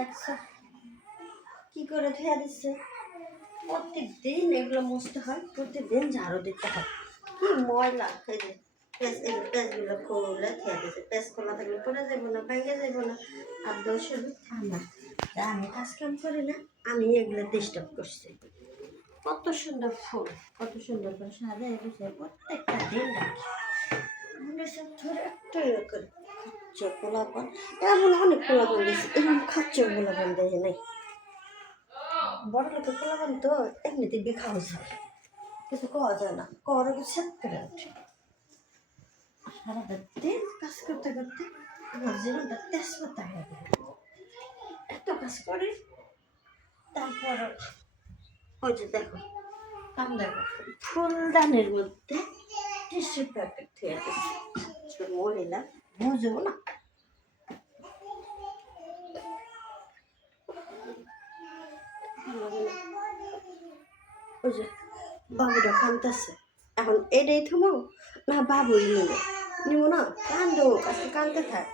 দেখছো কি করে ধুয়ে দিচ্ছে। প্রত্যেকদিন এগুলো মুছতে হয়, প্রত্যেকদিন ঝাড়ু দিতে হয়। কি ময়লা। এই যে পেঁচগুলো খুলে ধুয়ে দিচ্ছে। পেঁচ খোলা থাকলে পড়ে যাবো না, ভেঙে যাবো না। আর দোষ হলো আমার, আমি কাজ কাম করি না, আমি এগুলো ডিস্টার্ব করছি। কত সুন্দর ফুল, কত সুন্দর করে সাজায় রেখেছে, প্রত্যেকটা দিন রাখি সব ধরে একটা ইয়ে করে খাচ্ছে পোলাপান। এমন অনেক পোলাপান দিয়েছে, এরকম খাচ্ছে পোলাপান দেখে নাই। বড় লোকের পোলাপান তো এমনিতে বিখাও যায়, কিছু খাওয়া যায় না, করে সেট করে ওঠে। সারাটা দিন কাজ করতে করতে আমার জীবনটা তেজপাতা হয়ে গেল। এত কাজ করে, তারপর ওই যে দেখো কাম দেখো, ফুলদানের মধ্যে টিস্যু প্যাকেট থেকে দিচ্ছে। মহিলা বুঝেও না। ওই যে বাবুটা কান্দতেছে, এখন এটাই থামো না বাবুই নিবো না, কান্দো আজকে কান্দতে থাক।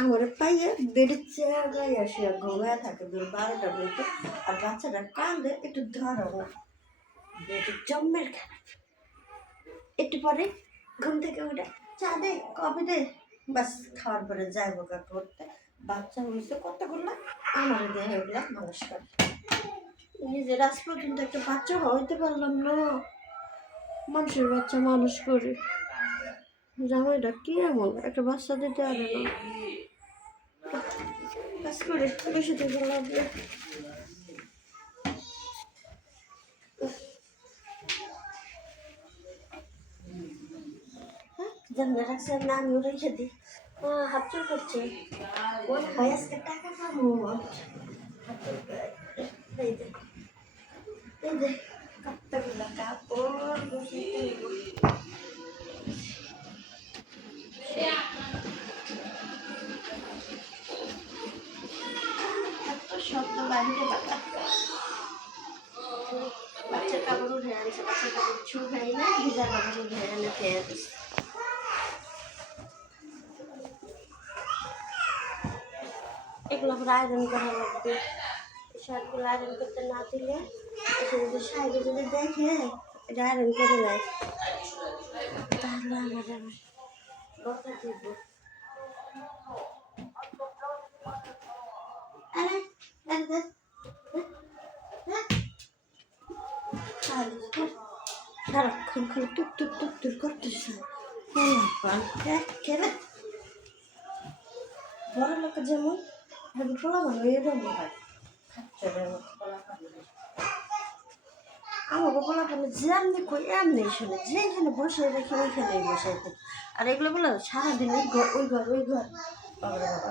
আমার পাইয়ে বেডের চেয়ার গায়ে আসে ঘুমায় থাকে 12টা পর্যন্ত। আর বাচ্চাটা কান্দে, একটু ধরো না, বেডের জম্মের খারাপ। একটু পরে ঘুম থেকে উঠে চা দে কফি দে, বাস খাওয়ার পরে যাইব গা করতে। বাচ্চা হয়েছে কতগুলো, আমার দিয়ে এগুলা মানুষ করে। নিজের আজ পর্যন্ত একটা বাচ্চা হইতে পারলাম না, মানুষের বাচ্চা মানুষ করে। জামাইটা কি এমন একটা বাচ্চা দিতে পারে না। কাজ করে বেশি থেকে লাগবে। জানলে রাখছে না, আমিও রেখে দিই। হাত চুল করছে, মনে হয় আজকে টাকা পাবো। এই যে কতগুলো কাপড় বসিয়ে এত শব্দ বাড়িতে বাবা। বাচ্চার কাপড় উঠে আনছে, বাচ্চার কাপড় ছু খাই না, ভিজা কাপড় উঠে আনে খেয়ে দিচ্ছে। এগুলো আবার আয়রন করা লাগবে। শার্টগুলো আয়রন করতে না দিলে যদি সাইডে যদি দেখে এটা আয়রন করে নেয়, তাহলে আমার বকা দিব। আরে সারাক্ষণ খালি টুক টুক টুক টুক করতেছে। বড় লোক যেমন পোলা ভালো এরকম হয়, আমাকে পোলা ভালো যেমনি কই এমনি শুনে, যেখানে বসে রেখে ওইখানে বসে। আর এগুলো বলো সারাদিন ওই ঘর ওই ঘর ওই ঘর, বাবা বাবা।